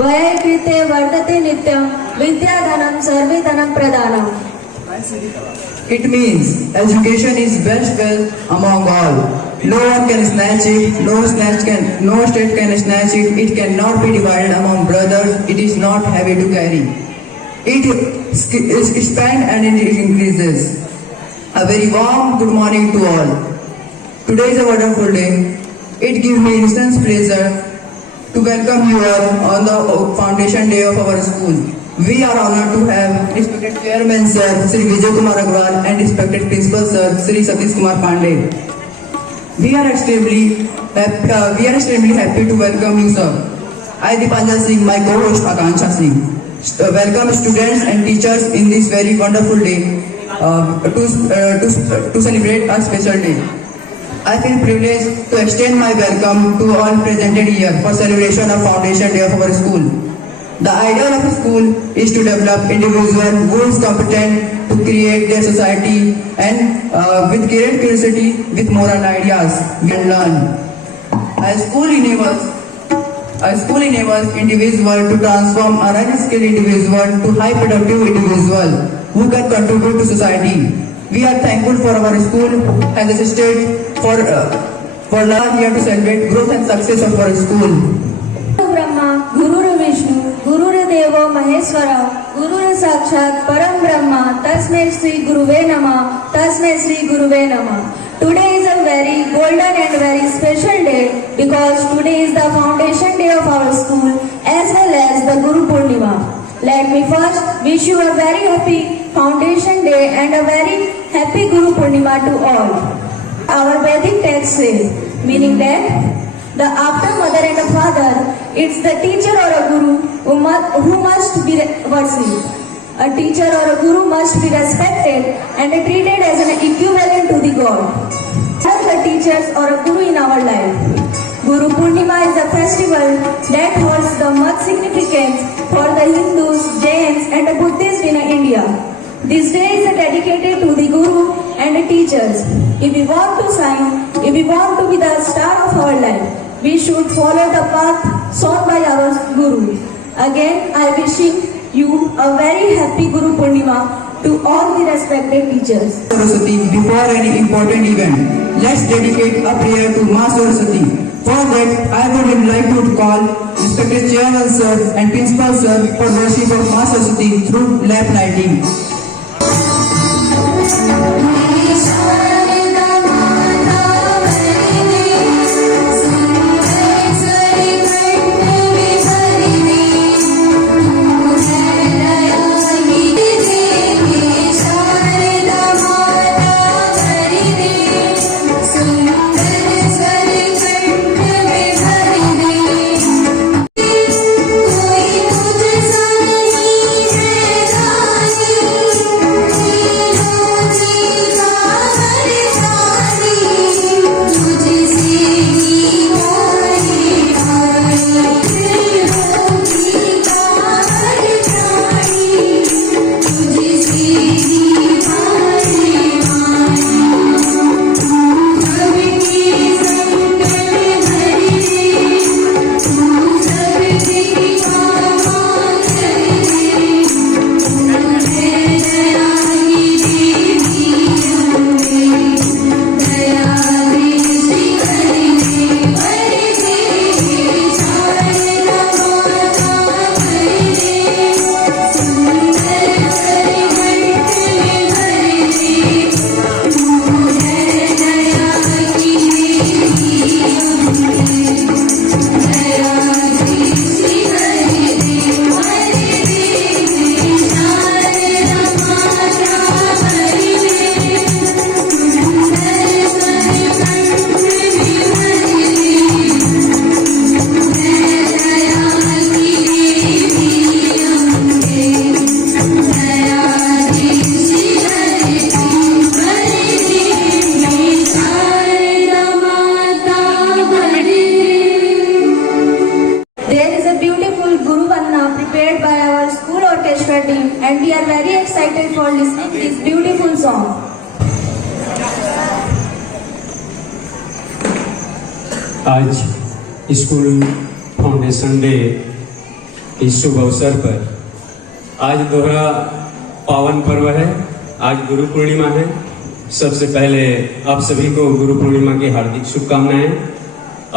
वयै कृते वर्धते नित्यं विद्याधनं सर्वधनं प्रदानम्. It means education is best wealth among all. No one can snatch it, no state can snatch it, it cannot be divided among brothers, it is not heavy to carry. It is spent and it increases. A very warm good morning to all. Today is a wonderful day. It gives me instant pleasure to welcome you all on the foundation day of our school. We are honored to have respected Chairman Sir Sri Vijay Kumar Agrawal and respected Principal Sir Sri Satish Kumar Pandey. We are extremely happy to welcome you, sir. I, Dipanjal Singh, my co-host Akanksha Singh, welcome students and teachers in this very wonderful day to celebrate a special day. I feel privileged to extend my welcome to all presented here for celebration of Foundation Day of our school. The ideal of a school is to develop individuals who is competent to create their society and with great curiosity, with moral ideas, we can learn. A school enables individual to transform a unskilled individual to high productive individual who can contribute to society. We are thankful for our school has assisted for last year to celebrate growth and success of our school. Brahma गुरुर् Vishnu गुरुर्देवो महेश्वरा गुरुर् साक्षात् परम ब्रह्मा तस्मै श्री गुरुवे नमः तस्मै श्री गुरुवे नमः. Today is a very golden and very special day because today is the foundation day of our school as well as the Guru Purnima. Let me first wish you a very happy foundation day and a very happy Guru Purnima to all. Our Vedic text says, meaning that the after mother and a father, it's the teacher or a guru who must be worshipped. A teacher or a guru must be respected and treated as an equivalent to the God. All the teachers or a guru in our life. Guru Purnima is a festival that holds the much significance for the Hindus, Jains and the Buddhists in India. This day is dedicated to the guru and the teachers. If we want to shine, if we want to be the star of our life, we should follow the path shown by our Guru. Again, I wishing you a very happy Guru Purnima to all the respected teachers. Saraswati, before any important event, let's dedicate a prayer to Ma Saraswati. For that, I would like to call respected Chairman Sir and Principal Sir for worship of Ma Saraswati through lamp lighting. and we are very excited for listening this beautiful song. आज school foundation day इस शुभ अवसर पर आज दोहरा पावन पर्व है। आज गुरु पूर्णिमा है। सबसे पहले आप सभी को गुरु पूर्णिमा की हार्दिक शुभकामनाएं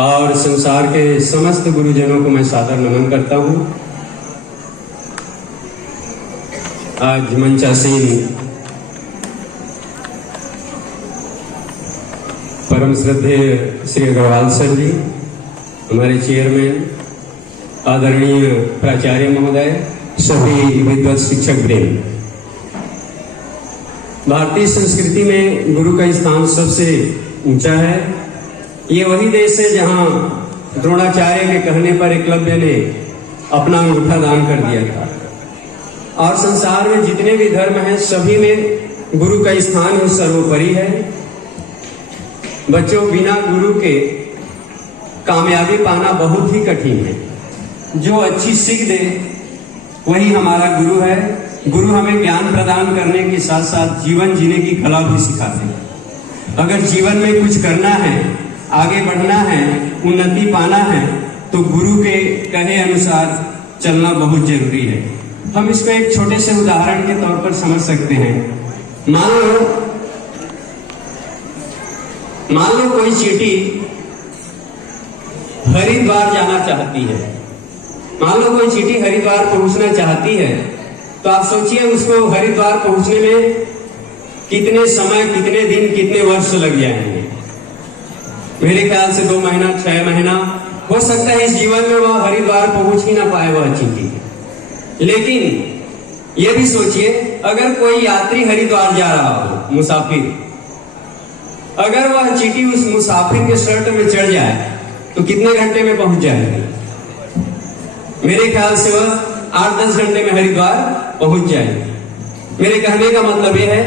और संसार के समस्त गुरुजनों को मैं सादर नमन करता हूं। आज मंचासीन परम श्रद्धेय श्री अग्रवाल सर जी, हमारे चेयरमैन, आदरणीय प्राचार्य महोदय, सभी विद्वत शिक्षक वृंद। भारतीय संस्कृति में गुरु का स्थान सबसे ऊंचा है। ये वही देश है जहां द्रोणाचार्य के कहने पर एकलव्य ने अपना अंगूठा दान कर दिया था। और संसार में जितने भी धर्म हैं सभी में गुरु का स्थान ही सर्वोपरि है। बच्चों, बिना गुरु के कामयाबी पाना बहुत ही कठिन है। जो अच्छी सीख दे वही हमारा गुरु है। गुरु हमें ज्ञान प्रदान करने के साथ साथ जीवन जीने की कला भी सिखाते हैं। अगर जीवन में कुछ करना है, आगे बढ़ना है, उन्नति पाना है, तो गुरु के कहे अनुसार चलना बहुत जरूरी है। हम इसको एक छोटे से उदाहरण के तौर पर समझ सकते हैं। मान लो कोई चींटी हरिद्वार जाना चाहती है। मान लो कोई चींटी हरिद्वार पहुंचना चाहती है, तो आप सोचिए उसको हरिद्वार पहुंचने में कितने समय, कितने दिन, कितने वर्ष लग जाएंगे। मेरे ख्याल से 2 महीना, 6 महीना हो सकता है इस जीवन में वह हरिद्वार पहुंच ही ना पाए वह चींटी। लेकिन यह भी सोचिए, अगर कोई यात्री हरिद्वार जा रहा हो, मुसाफिर, अगर वह चींटी उस मुसाफिर के शर्ट में चढ़ जाए तो कितने घंटे में पहुंच जाएगी? मेरे ख्याल से वह 8-10 घंटे में हरिद्वार पहुंच जाएगी। मेरे कहने का मतलब यह है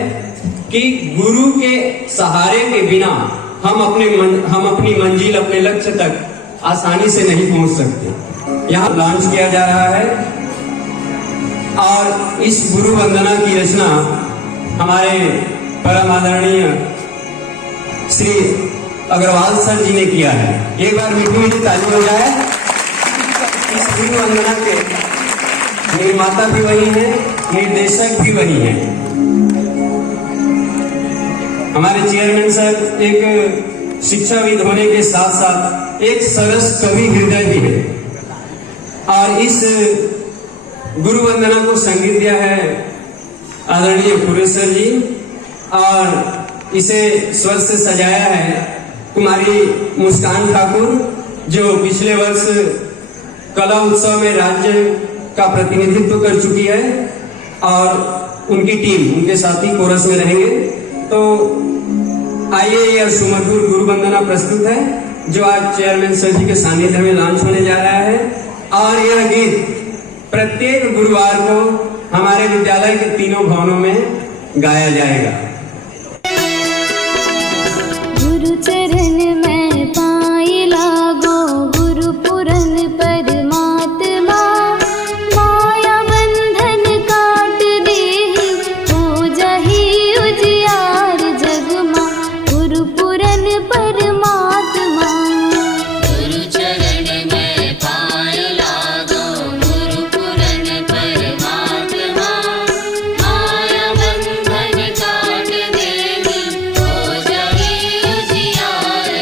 कि गुरु के सहारे के बिना हम अपनी मंजिल, अपने लक्ष्य तक आसानी से नहीं पहुंच सकते। यहाँ लॉन्च किया जा रहा है और इस गुरु वंदना की रचना हमारे परम आदरणीय श्री अग्रवाल सर जी ने किया है। एक बार मीठी मीठी ताली हो जाए। इस गुरु वंदना के निर्माता भी वही हैं, निर्देशक भी वही हैं। हमारे चेयरमैन सर एक शिक्षाविद होने के साथ साथ एक सरस कवि हृदय भी है। और इस गुरु वंदना को संगीत दिया है आदरणीय पुरेश्वर जी और इसे स्वर से सजाया है कुमारी मुस्कान ठाकुर, जो पिछले वर्ष कला उत्सव में राज्य का प्रतिनिधित्व कर चुकी है और उनकी टीम, उनके साथी कोरस में रहेंगे। तो आइए यह सुमधुर गुरु वंदना प्रस्तुत है जो आज चेयरमैन सर जी के सानिध्य में लॉन्च होने जा रहा है। और यह गीत प्रत्येक गुरुवार को हमारे विद्यालय के तीनों भवनों में गाया जाएगा। गुरु चरण में पाई लागो गुरु पुरन परमात्मा, माया बंधन काट देहि हो जहि उजियार जगमा, गुरु पुरन परमात्मा। गुरु चरण में पाए लागो गुरु पुरन परमात्मा, माया बंधन काट देहि हो जहि उजियार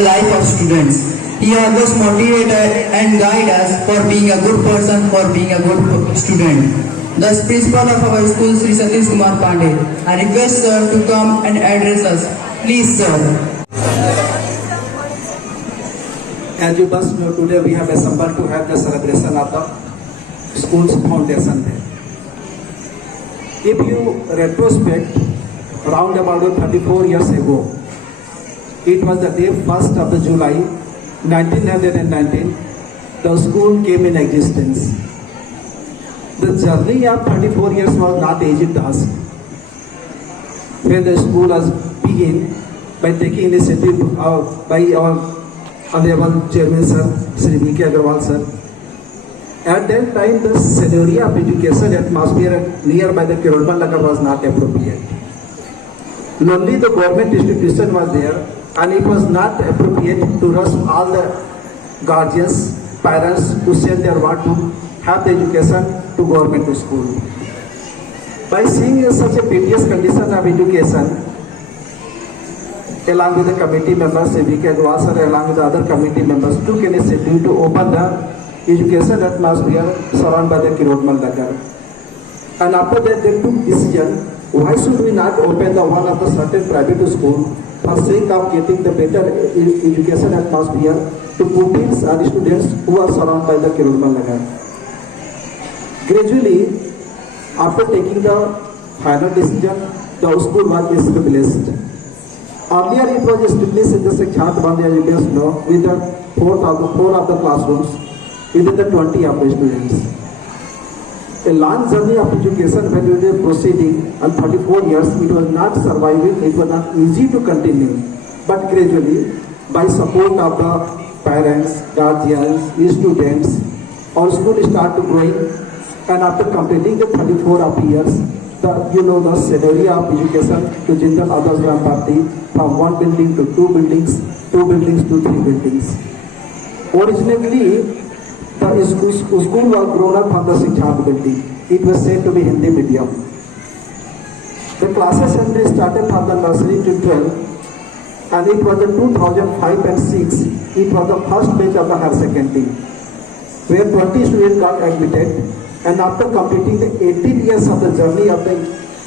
life of students. He always motivate and guide us for being a good person, for being a good student. Thus, principal of our school, Sri Satish Kumar Pandey, I request sir to come and address us. Please, sir. As you must know, today we have assembled to have the celebration of the school's foundation day. If you retrospect, around about 34 years ago, it was the day 1st of the July 1919, the school came in existence. The journey of 34 years was not easy task. When the school was begun by taking initiative by our Honorable Chairman Sir, Sri V.K. Agarwal Sir. At that time, the scenario of education atmosphere nearby the Kirotmal Nagar was not appropriate. Only the government institution was there, and it was not appropriate to rush all the guardians, parents to send their want to have the education to government school. By seeing such a piteous condition of education, along with the committee members, V.K. Agarwal sir, along with the other committee members, took initiative to open the education atmosphere surrounded by the Kirotmal Nagar. And after that, they took decision, why should we not open the one of the certain private school for sake of getting the better education atmosphere to pupils and students who are surrounded by the Kirotmal Nagar. Gradually, after taking the final decision, the school was established. Earlier it was established in the Sikhat Bandhi Education Law with the four of the classrooms within the 20 of the students. A long journey of education when we were proceeding and 34 years, it was not surviving, it was not easy to continue. But gradually, by support of the parents, guardians, students, our school started growing, and after completing the 34 of years, the scenario of education to Jindal Adarsh Gram Bharti from one building to two buildings to three buildings. Originally, the school was grown up from the Sikhat building. It was said to be Hindi medium. The classes started from the nursery to 12, and it was the 2005 and 6. It was the first batch of the higher secondary, where 20 students got admitted. And after completing the 18 years of the journey of the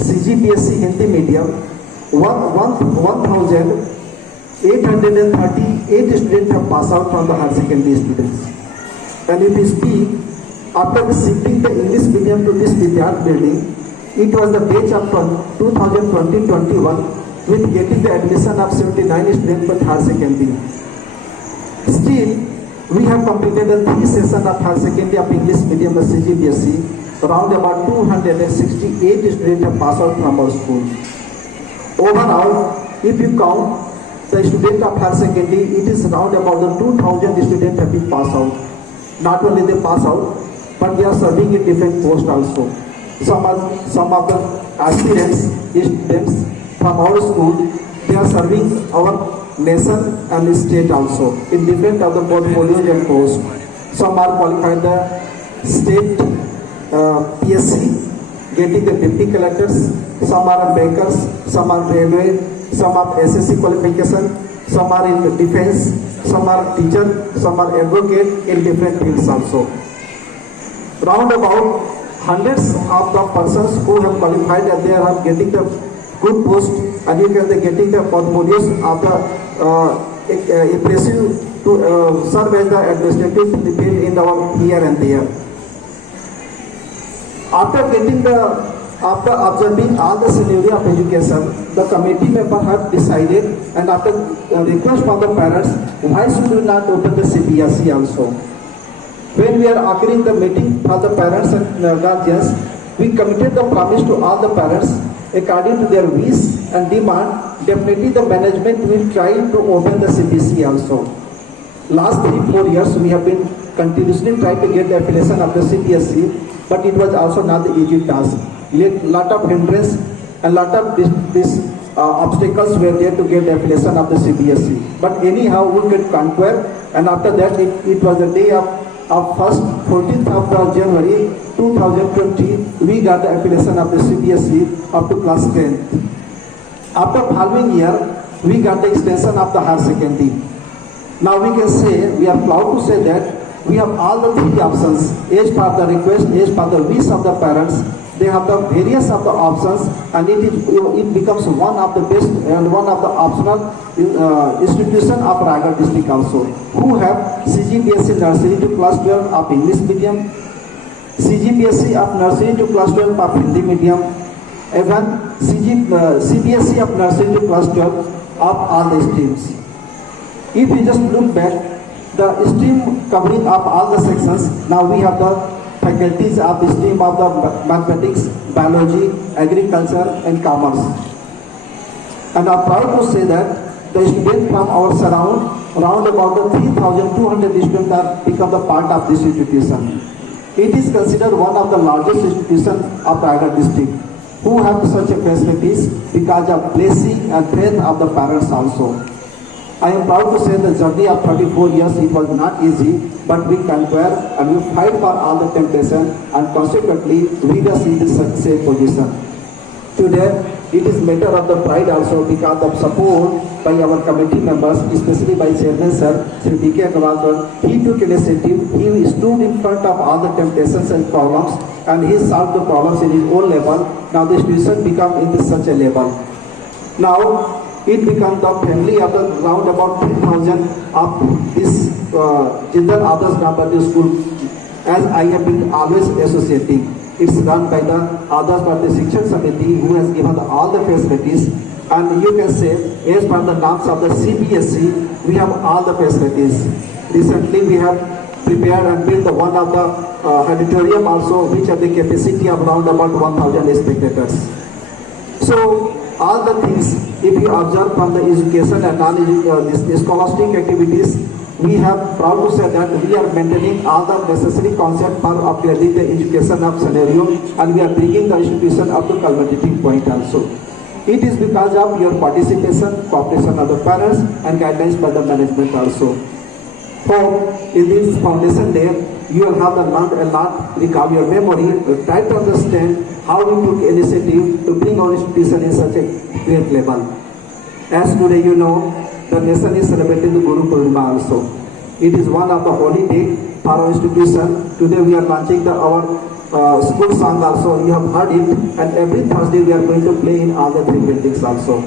CGPSC Hindi medium, 1,838 students have passed out from the higher secondary students. And if we speak, after shifting the English medium to this Vidyarth building, it was the batch of 2020-21 with getting the admission of 79 students for higher secondary. Still, we have completed the 3 sessions of higher secondary of English medium of CGPSC. Around about 268 students have passed out from our school. Overall, if you count the students of higher secondary, it is around about the 2,000 students have been passed out. Not only they pass out, but they are serving in different posts also. Some of the aspirants, students from our school, they are serving our nation and state also in different of the portfolios and posts. Some are qualified the state PSC, getting the deputy collectors. Some are bankers, some are railway, some are SSC qualification, some are in defense, some are teacher, some are advocate in different fields also. Round about hundreds of the persons who have qualified and they are getting the good post, and you can getting the portfolios of the impressive to serve as the administrative field in our here and there. After observing all the scenario of education, the committee member have decided, and after request from the parents, why should we not open the CBSE also? When we are occurring the meeting for the parents and guardians, we committed the promise to all the parents according to their wish and demand. Definitely the management will try to open the CBSE also. Last 3-4 years we have been continuously trying to get the affiliation of the CBSE, but it was also not the easy task. Lot of hindrance and lot of obstacles were there to get the affiliation of the CBSE. But anyhow we could conquer, and after that it was the day of 14th of January 2020, we got the affiliation of the CBSE up to class 10th. After following year, we got the extension of the higher secondary. Now we can say, we are proud to say that we have all the three options, as per the request, as per the wish of the parents. They have the various of the options, and it becomes one of the best and one of the optional institution of Raigad district also, who have CGPSC nursery to class 12 of English medium, CGPSC of nursery to class 12 of Hindi medium, even CBSC of nursery to class 12 of all the streams. If you just look back, the stream covering of all the sections, now we have the faculties of the stream of the mathematics, biology, agriculture and commerce. And I am proud to say that the students from our around about the 3,200 students are become the part of this institution. It is considered one of the largest institutions of Raigad district, who have such a facilities because of blessing and faith of the parents also. I am proud to say the journey of 34 years, it was not easy, but we conquer and we fight for all the temptation and consequently lead us in this safe position. Today, it is matter of the pride also because of support by our committee members, especially by Chairman Sir, Sri D.K. Agarwal. He took initiative, he stood in front of all the temptations and problems, and he solved the problems in his own level. Now the institution become in this such a level. Now, it becomes the family of the round about 3,000 of this Jindal Adarsh Gramar School, as I have been always associating. It's run by the Adarsh Bharatiya Shikshan Samiti, who has given all the facilities, and you can say, as per the norms of the CBSE, we have all the facilities. Recently we have prepared and built the one of the auditorium also, which have the capacity of around about 1,000 spectators. So all the things, if you observe from the education and scholastic activities, we have proud to say that we are maintaining all the necessary concept for upgrading the education of scenario, and we are bringing the institution up to culminating point also. It is because of your participation, cooperation of the parents and guidelines by the management also. Hope in this foundation day, you will have learned a lot, recall your memory, try to understand how we took initiative to bring our institution in such a great level. As today you know, the nation is celebrating the Guru Purnima also. It is one of the holy day for our institution. Today we are launching our school song also. You have heard it, and every Thursday we are going to play in all the three buildings also.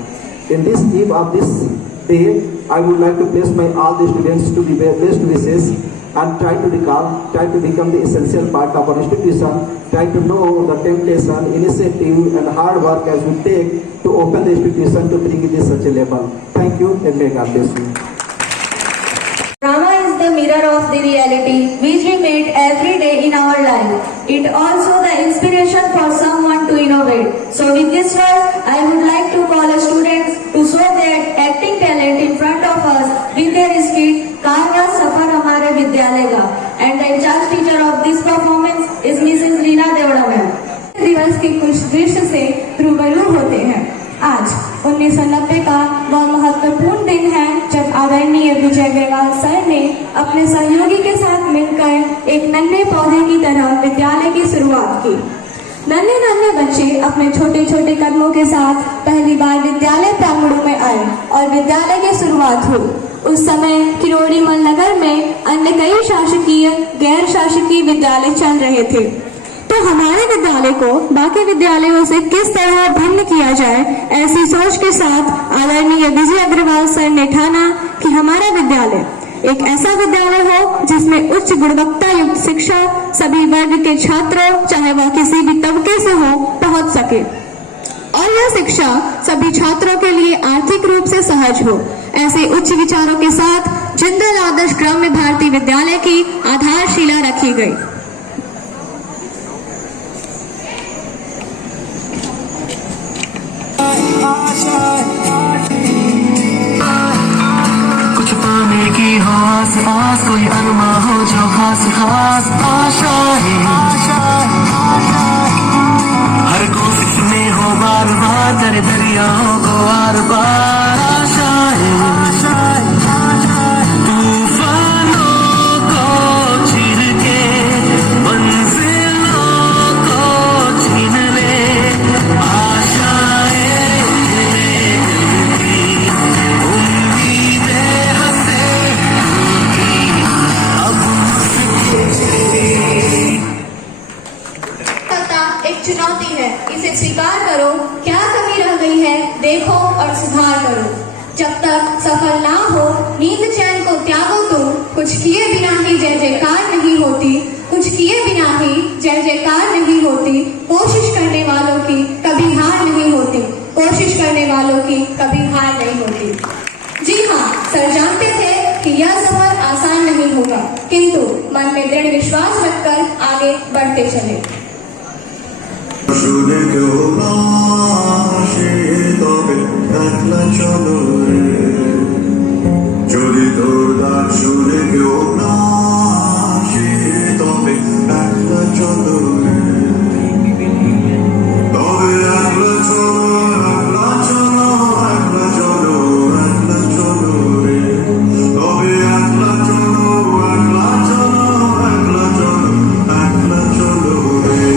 In this eve of this day, I would like to bless all the students to be best wishes and try to become the essential part of our institution, try to know the temptation, initiative and hard work as we take to open the institution to bring it to such a level. Thank you and may God bless you. Drama is the mirror of the reality which we meet every day in our life. It also the inspiration for someone to innovate. So with this word, I would like to call the students to show their acting talent in front of us with their skit Karya Safar Hamare Vidyalay Ka. And the in-charge teacher of this performance is Mrs. Reena Devda ma'am. दिवस के कुछ दृश्य से रूबरू होते हैं। आज 1990 का वह महत्वपूर्ण दिन है जब आदरणीय विजय अग्रवाल सर ने अपने सहयोगी के साथ मिलकर एक नन्हे पौधे की तरह विद्यालय की शुरुआत की। नन्हे नन्हे बच्चे अपने छोटे छोटे कदमों के साथ पहली बार विद्यालय प्रांगणों में आए और विद्यालय की शुरुआत हुई। उस समय किरोड़ी मल नगर में अन्य कई शासकीय गैर शासकीय विद्यालय चल रहे थे, तो हमारे विद्यालय को बाकी विद्यालयों से किस तरह भिन्न किया जाए, ऐसी सोच के साथ आदरणीय विजय अग्रवाल सर ने ठाना कि हमारा विद्यालय एक ऐसा विद्यालय हो जिसमें उच्च गुणवत्ता युक्त शिक्षा सभी वर्ग के छात्रों, चाहे वह किसी भी तबके से हो, पहुंच सके और यह शिक्षा सभी छात्रों के लिए आर्थिक रूप से सहज हो। ऐसे उच्च विचारों के साथ जिंदल आदर्श ग्राम्य भारती विद्यालय की आधारशिला रखी गई। कुछ पाने की हो आस कोई अरमा हो जो खास खास आशा है, हर कोशिश में हो बार बार तेरे दरियाओं को आर पार आशा है, तूफानों को चीर के मंजिलों को छीन ले आशाएं हंसे तक सफल ना हो, नींद चैन को त्यागो तुम, कुछ किए बिना ही जय जयकार नहीं होती, कुछ किए बिना ही जय जयकार नहीं होती, कोशिश करने वालों की कभी हार नहीं होती, कोशिश करने वालों की कभी हार नहीं होती। जी हाँ, सर जानते थे कि यह सफर आसान नहीं होगा, किंतु मन में दृढ़ विश्वास रखकर आगे बढ़ते चले। শুনে কেউ না সে তবে একলা চলো রে, যদি তোর ডাক শুনে কেউ না সে তবে একলা চলো রে, তবে একলা চলো, একলা চলো, একলা চলো, একলা চলো রে, তবে একলা চলো, একলা চলো, একলা চলো, একলা চলো রে।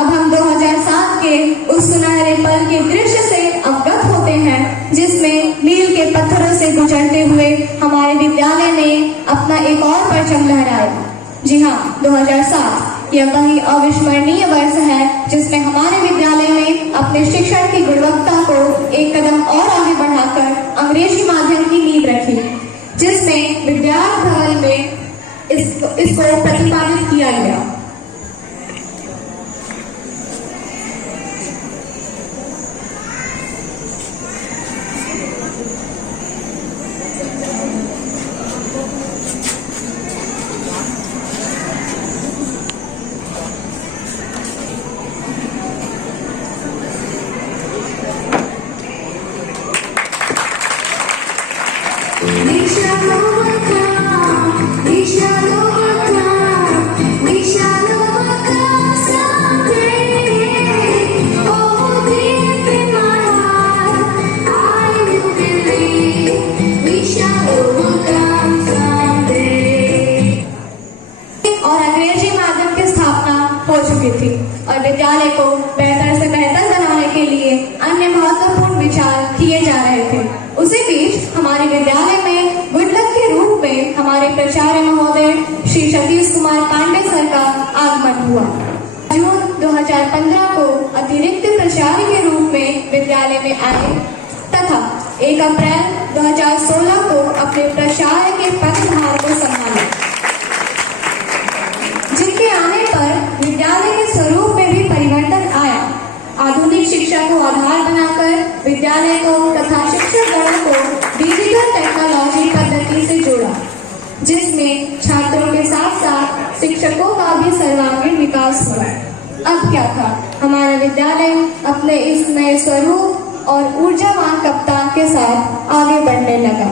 अब हम 2007 के उस सुनहरे पल के दृश्य से अवगत होते हैं, जिसमें मील के पत्थरों से गुजरते हुए हमारे विद्यालय ने अपना एक और परचम लहराया। जी हाँ, 2007 यह वही अविस्मरणीय वर्ष है जिसमें हमारे विद्यालय ने अपने शिक्षण की गुणवत्ता को एक कदम और आगे बढ़ाकर अंग्रेजी माध्यम की नींव रखी, जिसमें विद्यार्थी भवन में इसको प्रतिपादित किया गया। और अंग्रेजी माध्यम की स्थापना हो चुकी थी और विद्यालय को बेहतर से बेहतर बनाने के लिए अन्य महत्वपूर्ण विचार किए जा रहे थे। उसी बीच हमारे विद्यालय में गुड लक के रूप में हमारे प्राचार्य महोदय श्री सतीश कुमार पांडे सर का आगमन हुआ। जून 2015 को अतिरिक्त प्राचार्य के रूप में विद्यालय में आए तथा 1 अप्रैल 2016 को अपने प्राचार्य के पदभार को संभाला, जिनके आने पर विद्यालय के स्वरूप में भी परिवर्तन आया। आधुनिक शिक्षा को आधार बनाकर विद्यालय को तथा शिक्षक गणों को डिजिटल टेक्नोलॉजी पद्धति से जोड़ा, जिसमें छात्रों के साथ साथ शिक्षकों का भी सर्वांगीण विकास हुआ। अब क्या था, हमारा विद्यालय अपने इस नए स्वरूप और ऊर्जावान कप्तान के साथ आगे बढ़ने लगा।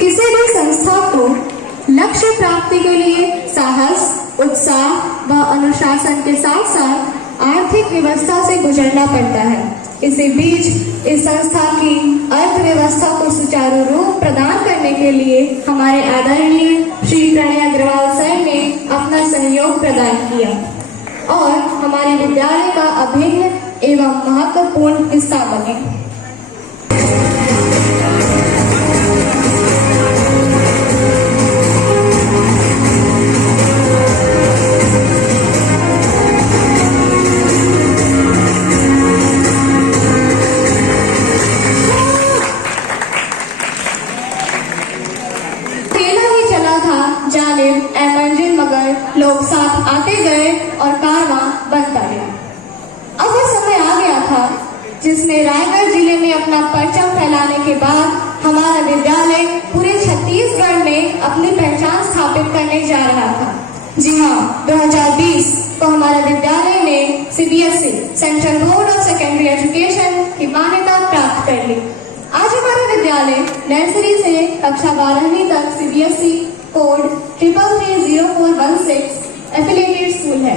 किसी भी संस्था को लक्ष्य प्राप्ति के लिए साहस, उत्साह व अनुशासन के साथ साथ आर्थिक व्यवस्था से गुजरना पड़ता है। इसी बीच इस संस्था की अर्थव्यवस्था को सुचारू रूप प्रदान करने के लिए हमारे आदरणीय श्री प्रणय अग्रवाल सर ने अपना सहयोग प्रदान किया और हमारे विद्यालय का अभिन्न एवं महत्वपूर्ण हिस्सा बने। लोग साथ आते गए और कारवां बनता गया। अब वह समय आ गया था जिसमें रायगढ़ जिले में अपना परचम फैलाने के बाद हमारा विद्यालय पूरे छत्तीसगढ़ में अपनी पहचान स्थापित करने जा रहा था। जी हाँ, 2020 को हमारा विद्यालय ने CBSE central board of secondary education की मान्यता प्राप्त कर ली। आज हमारा विद्यालय नर्सरी से कक्षा 12वीं तक CBSE कोड 330416 एफिलिएटेड स्कूल है।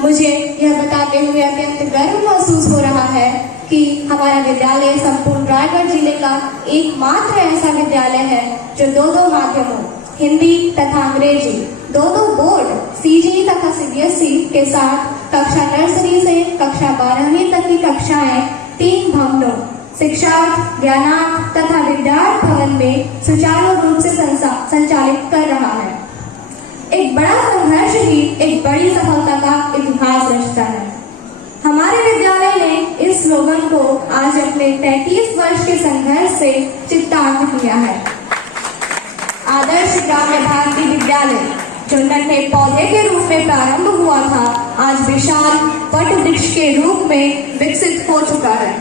मुझे यह बताते हुए अत्यंत गर्व महसूस हो रहा है कि हमारा विद्यालय संपूर्ण रायगढ़ जिले का एकमात्र ऐसा विद्यालय है जो दो माध्यमों हिंदी तथा अंग्रेजी दो बोर्ड CGE तथा CBSE के साथ कक्षा नर्सरी से कक्षा 12वीं तक की कक्षाएं 3 भवनों शिक्षार्थ, ज्ञानार्थ तथा विद्यार्थी भवन में सुचारू रूप से संचालित कर रहा है। एक बड़ा संघर्ष ही एक बड़ी सफलता का इतिहास रचता है। हमारे विद्यालय ने इस स्लोगन को आज अपने 33 वर्ष के संघर्ष से चित्तांकित किया है। आदर्श ग्राम्य भारती विद्यालय जो नन्हे पौधे के रूप में प्रारंभ हुआ था, आज विशाल वट वृक्ष के रूप में विकसित हो चुका है।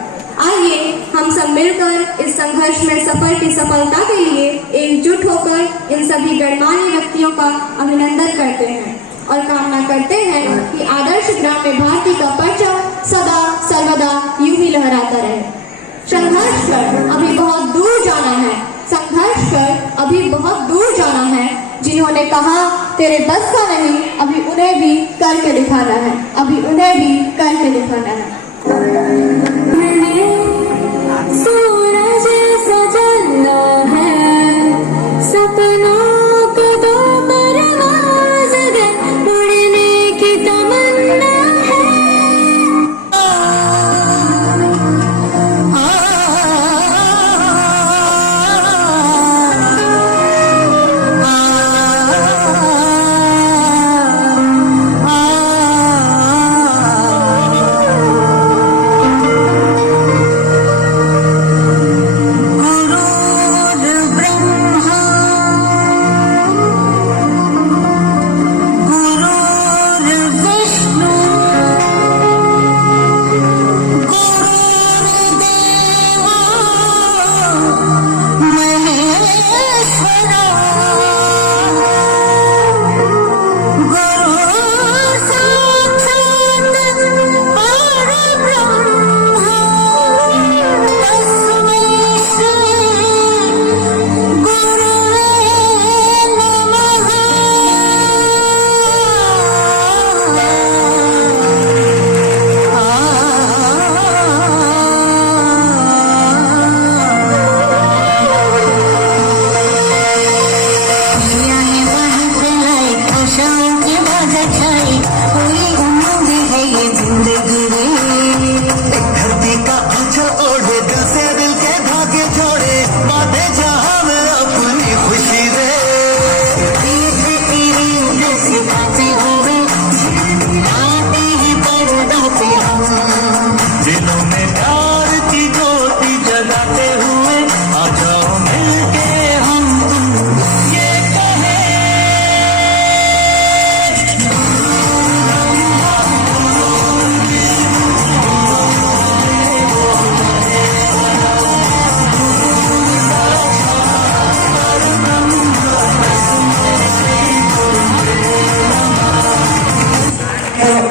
आइए हम सब मिलकर इस संघर्ष में सफर की सफलता के लिए एकजुट होकर इन सभी गणमान्य व्यक्तियों का अभिनंदन करते हैं और कामना करते हैं कि आदर्श ग्राम्य भारती का परचम सदा सर्वदा यूं ही लहराता रहे। संघर्ष कर अभी बहुत दूर जाना है, संघर्ष कर अभी बहुत दूर जाना है। जिन्होंने कहा तेरे बस का नहीं, अभी उन्हें भी करके दिखाना है, अभी उन्हें भी करके दिखाना है। सूरज सजना है सपनों को दो परवाज़ है, उड़ने की तमन्ना है।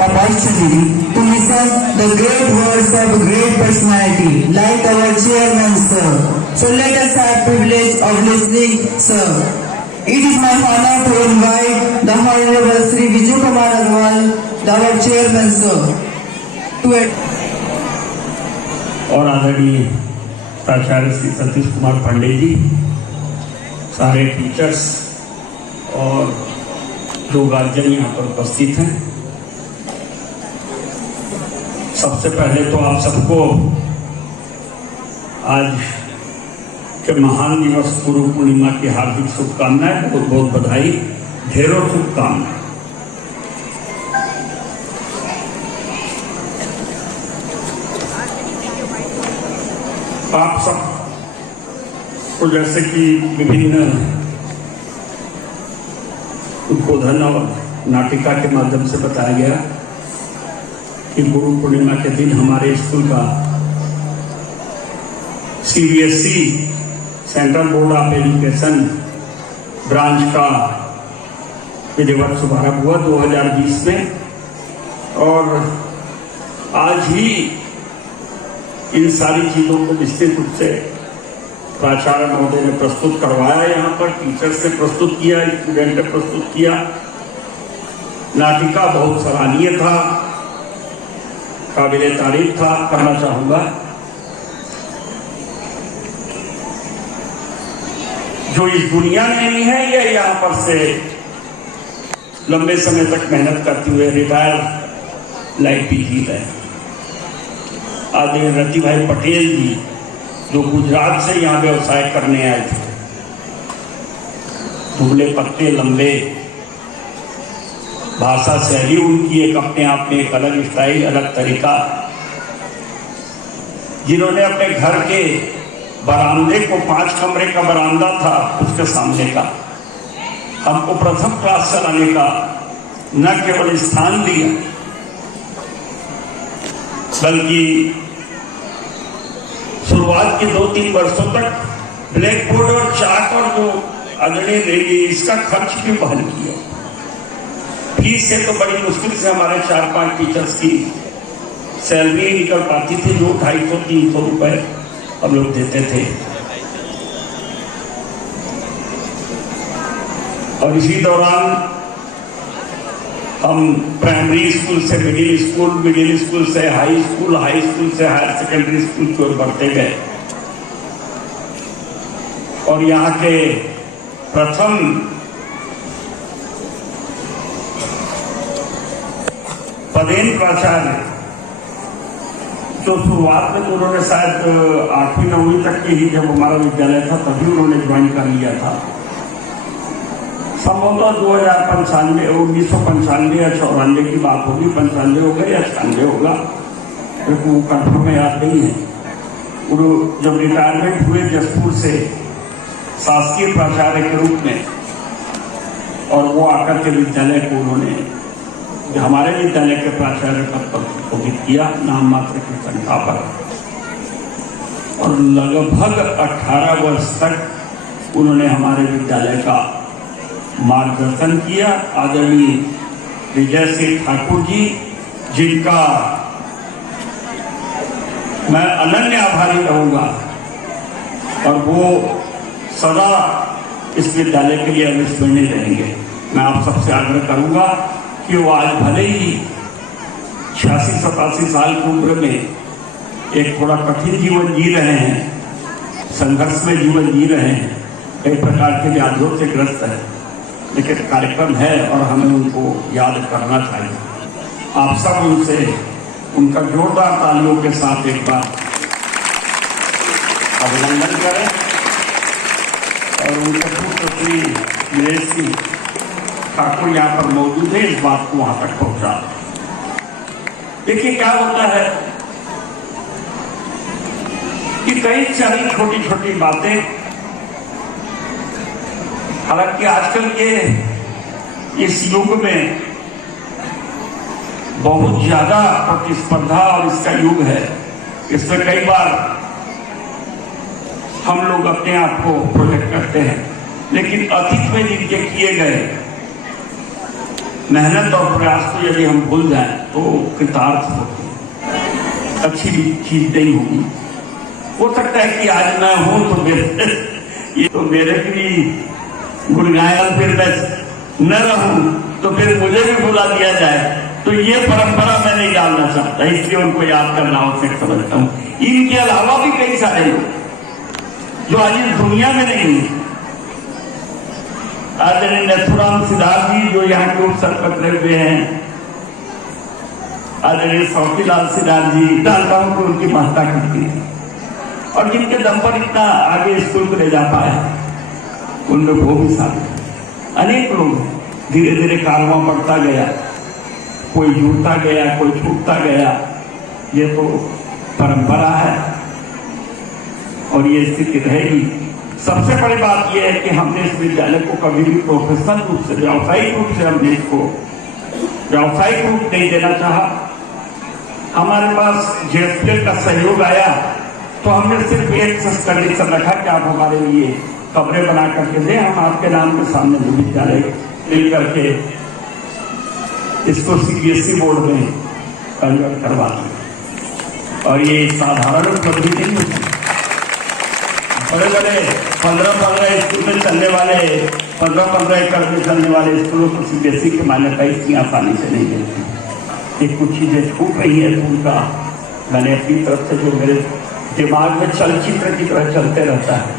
Opportunity to listen the great words of great personality like our chairman sir. So let us have privilege of listening sir. It is my honor to invite the Honorable Sri Vijay Kumar Agarwal, our chairman sir, to और आदरणीय प्राचार्य श्री सतीश कुमार पांडे जी, सारे teachers और जो guardian यहाँ पर उपस्थित हैं, सबसे पहले तो आप सबको आज के महान दिवस गुरु पूर्णिमा की हार्दिक शुभकामनाएं, बहुत बहुत बधाई, ढेरों शुभकामनाएं। आप सब को जैसे कि विभिन्न उद्बोधन और नाटिका के माध्यम से बताया गया कि गुरु पूर्णिमा के दिन हमारे स्कूल का CBSE central board of education branch का विधिवत शुभारंभ हुआ 2020 में, और आज ही इन सारी चीजों को निश्चित रूप से प्राचार्य महोदय ने प्रस्तुत करवाया। यहाँ पर टीचर्स ने प्रस्तुत किया, स्टूडेंट ने प्रस्तुत किया। नाटिका बहुत सराहनीय था, काबिले तारीफ था, कहना चाहूंगा। जो इस दुनिया में नहीं है, ये यहाँ पर से लंबे समय तक मेहनत करते हुए रिटायर लाइफ भी जी रहे। आदरणीय रति भाई पटेल जी जो गुजरात से यहाँ व्यवसाय करने आए थे, दुबले पत्ते लंबे भाषा शैली उनकी एक अपने आप में एक अलग स्टाइल, अलग तरीका, जिन्होंने अपने घर के बरामदे को, 5 कमरे का बरामदा था उसके सामने का, हमको प्रथम क्लास चलाने का न केवल स्थान दिया बल्कि शुरुआत के 2-3 वर्षों तक ब्लैक बोर्ड और चाक और जो अगले रहेंगे इसका खर्च भी वहन किया। फीस से तो बड़ी मुश्किल से हमारे 4-5 टीचर्स की सैलरी निकल पाती थी, जो 250-300 रुपए हम लोग देते थे। और इसी दौरान हम प्राइमरी स्कूल से मिडिल स्कूल, मिडिल स्कूल से हाई स्कूल, हाई स्कूल से हायर सेकेंडरी स्कूल की ओर बढ़ते गए और यहाँ के प्रथम पदेन प्राचार्य, जो शुरुआत में तो उन्होंने शायद 8वीं-9वीं तक के ही जब हमारा विद्यालय था तभी उन्होंने ज्वाइन कर लिया था। संभवतः 1995 या 94 की बात होगी, 95 होगा या 96 होगा, मेरे को वो कंफर्म याद नहीं है। जब रिटायरमेंट हुए जसपुर से शासकीय प्राचार्य के रूप में, और वो आकर के विद्यालय को उन्होंने हमारे विद्यालय के प्राचार्य पद पर घोषित किया, नाम मात्र की संख्या पर, और लगभग 18 वर्ष तक उन्होंने हमारे विद्यालय का मार्गदर्शन किया। आदरणीय विजय सिंह ठाकुर जी, जिनका मैं अनन्य आभारी रहूंगा, और वो सदा इस विद्यालय के लिए अविस्मरणीय रहेंगे। मैं आप सबसे आग्रह करूंगा कि वो आज भले ही 86-87 साल की उम्र में एक थोड़ा कठिन जीवन जी रहे हैं, संघर्ष में जीवन जी रहे हैं, कई प्रकार के व्याधियों से ग्रस्त है, लेकिन कार्यक्रम है और हमें उनको याद करना चाहिए। आप सब उनसे उनका जोरदार तालियों के साथ एक बार अभिनंदन करें और उनके पुत्र श्री नरेश सिंह ठाकुर यहाँ पर मौजूद है, इस बात को वहां तक पहुंचा। देखिए क्या होता है कि कई सारी छोटी छोटी बातें, हालांकि आजकल के इस युग में बहुत ज्यादा प्रतिस्पर्धा और इसका युग है, इसमें कई बार हम लोग अपने आप को प्रोजेक्ट करते हैं, लेकिन अतीत में जिनके किए गए मेहनत और प्रयास को यदि हम भूल जाएं तो कृतार्थ होती है, अच्छी चीज नहीं होगी। हो सकता है कि आज मैं हूं तो मेरे भी गुणगायन, फिर मैं न रहूं तो फिर मुझे भी बुला दिया जाए, तो ये परंपरा मैं नहीं डालना चाहता, इसलिए उनको याद करना आवश्यक समझता हूं। इनके अलावा भी कई सारे लोग जो आज इस दुनिया में नहीं है। आदरणीय नथुराम सिद्धार्थ जी जो यहाँ के उप सरपंच हुए हैं, आदरणीय सौखीलाल सिद्धार्थ जी, जानता हूं कि उनकी महत्ता कितनी है और जिनके दम पर इतना आगे स्कूल को ले जा पाए, उनमें वो भी शामिल। अनेक लोग धीरे धीरे कारवां बढ़ता गया, कोई जुड़ता गया, कोई छूटता गया, ये तो परंपरा है और ये स्थिति रहेगी। सबसे बड़ी बात यह है कि हमने इस विद्यालय को कभी भी प्रोफेशनल रूप से, व्यावसायिक रूप से हमने इसको व्यावसायिक रूप नहीं देना चाहा। हमारे पास जेएसपीएल का सहयोग आया तो हमने सिर्फ एक कंडीशन रखा कि आप हमारे लिए कमरे बना करके दें, हम आपके नाम के सामने जो विद्यालय मिल करके इसको सीबीएसई बोर्ड में कन्वर्ट करवा दें। और ये साधारण उपलब्धि नहीं होती। बड़े बड़े 15-15 स्कूल में चलने वाले, 15-15 एकड़ में चलने वाले स्कूलों को सीबीएसई की मान्यता इतनी आसानी से नहीं मिलती। ये कुछ चीजें छूट रही है, उनका मैंने अपनी तरफ से जो मेरे दिमाग में चलचित्र की तरह चलते रहता है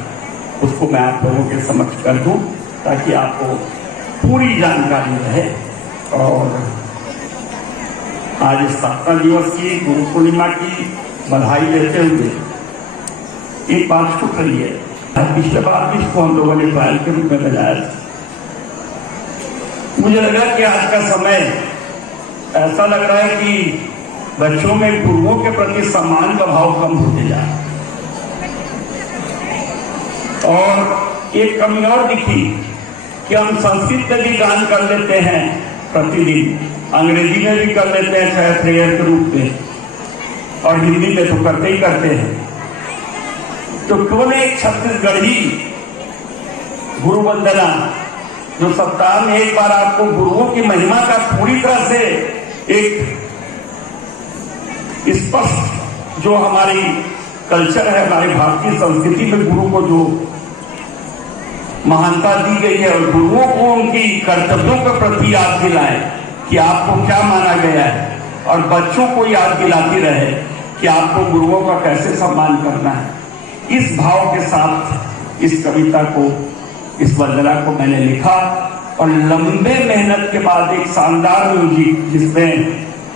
उसको मैं आप लोगों के समक्ष कर दूं ताकि आपको पूरी जानकारी रहे। और आज स्थापना दिवस की, गुरु पूर्णिमा की बधाई देते हुए एक बात छूट रही है। पिछले बार भी इसको हम लोगों ने ट्रायल के रूप में बजाया था, मुझे लगा कि आज का समय ऐसा लग रहा है कि बच्चों में गुरुओं के प्रति सम्मान का भाव कम होते जा रहा है। और एक कमी और दिखी कि हम संस्कृत में भी गान कर लेते हैं प्रतिदिन, अंग्रेजी में भी कर लेते हैं चाहे प्रेयर के रूप में, और हिंदी में तो करते ही करते हैं। तो क्यों नहीं एक छत्तीसगढ़ी गुरु वंदना जो सप्ताह में एक बार आपको गुरुओं की महिमा का पूरी तरह से एक स्पष्ट जो हमारी कल्चर है, हमारी भारतीय संस्कृति में गुरु को जो महानता दी गई है, और गुरुओं को उनकी कर्तव्यों के प्रति याद दिलाए कि आपको क्या माना गया है, और बच्चों को याद दिलाती रहे कि आपको गुरुओं का कैसे सम्मान करना है। इस भाव के साथ इस कविता को, इस वंदना को मैंने लिखा, और लंबे मेहनत के बाद एक शानदार म्यूजिक, जिसमें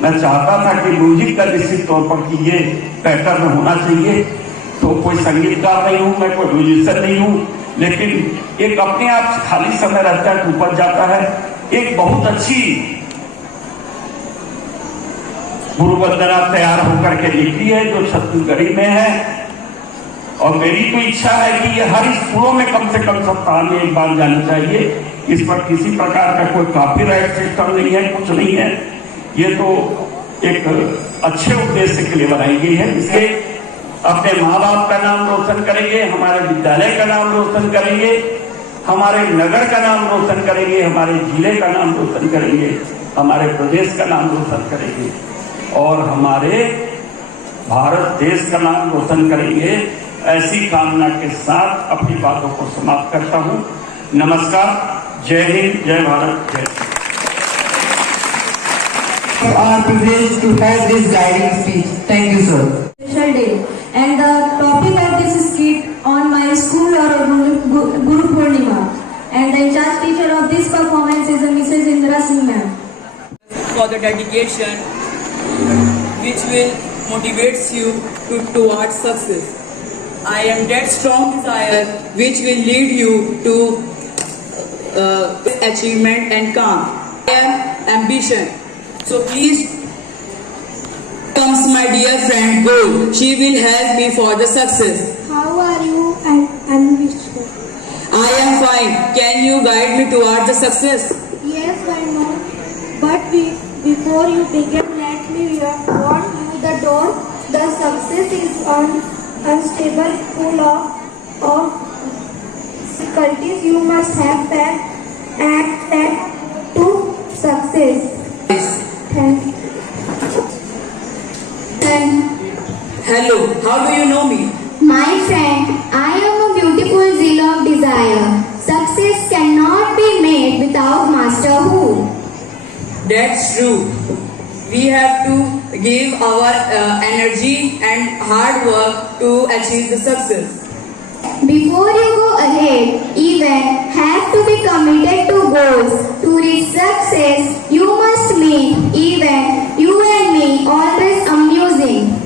मैं चाहता था कि म्यूजिक का निश्चित तौर पर कि ये पैटर्न होना चाहिए। तो कोई संगीतकार नहीं हूं मैं, कोई म्यूजिशियन नहीं हूं, लेकिन एक अपने आप खाली समय रहता है, ऊपर जाता है, एक बहुत अच्छी गुरु वंदना तैयार होकर के लिखी है जो छत्तीसगढ़ी में है। और मेरी तो इच्छा है कि ये हर स्कूलों में कम से कम सप्ताह में एक बार जानी चाहिए। इस पर किसी प्रकार का कोई कॉपीराइट सिस्टम नहीं है, कुछ नहीं है, ये तो एक अच्छे उद्देश्य के लिए बनाई गई है। इसे अपने माँ बाप का नाम रोशन करेंगे, हमारे विद्यालय का नाम रोशन करेंगे, हमारे नगर का नाम रोशन करेंगे, हमारे जिले का नाम रोशन करेंगे, हमारे प्रदेश का नाम रोशन करेंगे, और हमारे भारत देश का नाम रोशन करेंगे। ऐसी कामना के साथ अपनी बातों को समाप्त करता हूँ। नमस्कार, जय हिंद, जय भारत, जय Shri. Our privilege to have this guiding speech. Thank you, sir. Special day, and the topic of this skit on my school or Guru Purnima, and the in-charge teacher of this performance is Mrs. Indra Singh ma'am. For the dedication which will motivates you towards success. I am that strong desire which will lead you to achievement and calm. I am ambition. So please comes my dear friend Goal. She will help me for the success. How are you? I'm Vishnu. I am fine. Can you guide me towards the success? Yes, why not? But before you begin, let me warn you the door. The success is unstable, full of difficulties. You must have faith to success. Thank you. Hello. How do you know me? My friend, I am a beautiful zeal of desire. Success cannot be made without master who. That's true. We have to give our energy and hard work to achieve the success. Before you go ahead, even have to be committed to goals. To reach success, you must make even you and me always amusing.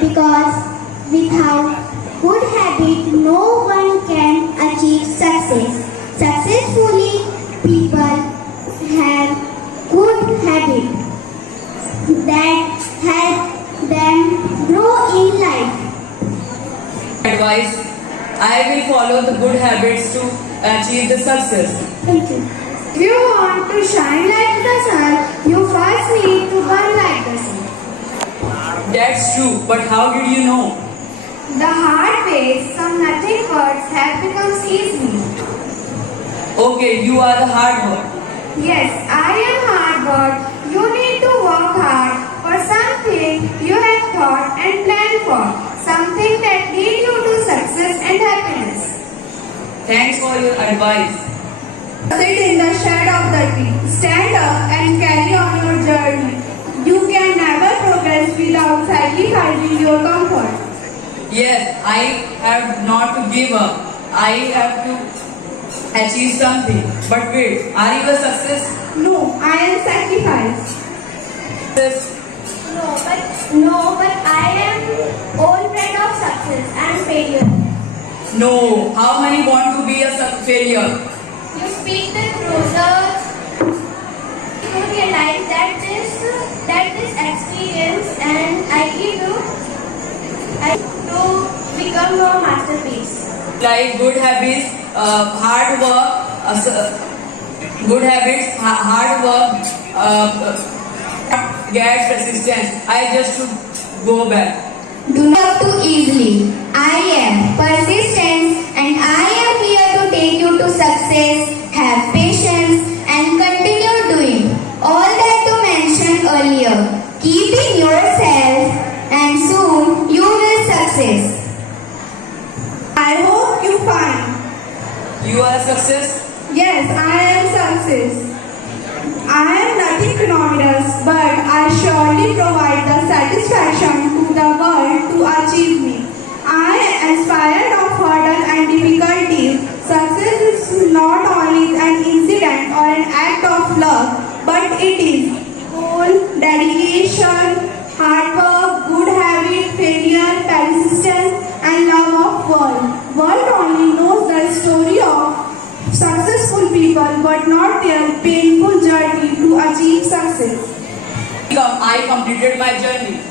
Because without good habit, no one can achieve success. Successfully, people have good habit that help them grow in life. Advice, I will follow the good habits to achieve the success. Thank you. If you want to shine like the sun, you first need to burn like the sun. That's true, but how did you know? The hard way, some nothing words have become easy. Okay, you are the hard work. Yes, I am hard work. You need to work hard for something you have thought and planned for. Something that lead you to success and happiness. Thanks for your advice. Sit in the shade of the tree. Stand up and carry on your journey. You can never progress without sacrificing your comfort. Yes, I have not to give up. I have to achieve something. But wait, are you a success? No, I am sacrificed. Yes. No, but I am all friend of success and failure. No. How many want to be a failure? You speak the truth, sir. You realize that this experience and I to become a masterpiece. Like good habits, hard work, hard work, get resistance. I just should go back. Do not too easily. I am persistent and I am here to take you to success. Have patience and continue doing all that you mentioned earlier. Keep in yourself and soon you will success. I hope you find. You are a success. Yes, I am success. I am nothing phenomenal, but I surely provide the satisfaction to the world to achieve me. I am inspired of hurdles and difficulties. Success is not only an incident or an act of luck, but it is goal, dedication, hard work, good habit, failure, persistence, and love of world. World only knows the story of successful people, but not their painful journey to achieve success. I completed my journey.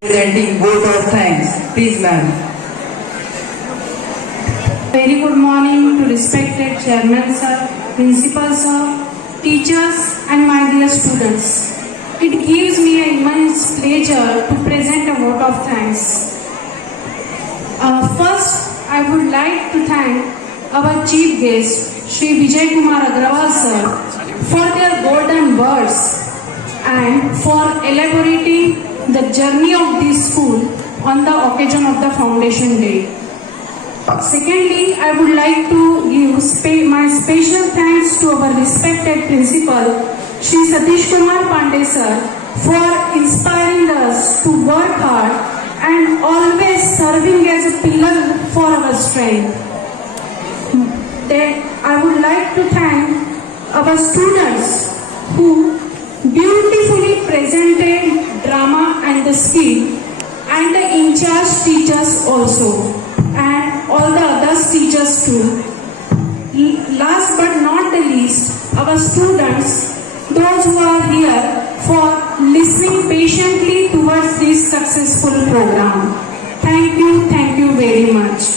Presenting vote of thanks. Please, ma'am. Very good morning to respected Chairman sir, Principal sir, teachers and my dear students. It gives me an immense pleasure to present a vote of thanks. First, I would like to thank our chief guest, Shri Vijay Kumar Agrawal sir, for their golden words and for elaborating the journey of this school on the occasion of the Foundation Day. Secondly, I would like to give my special thanks to our respected principal, Shri Satish Kumar Pandey sir, for inspiring us to work hard and always serving as a pillar for our strength. Then I would like to thank our students who beautifully presented drama and the skill, and the in-charge teachers also, and all the other teachers too. Last but not the least, our students, those who are here for listening patiently towards this successful program. Thank you very much.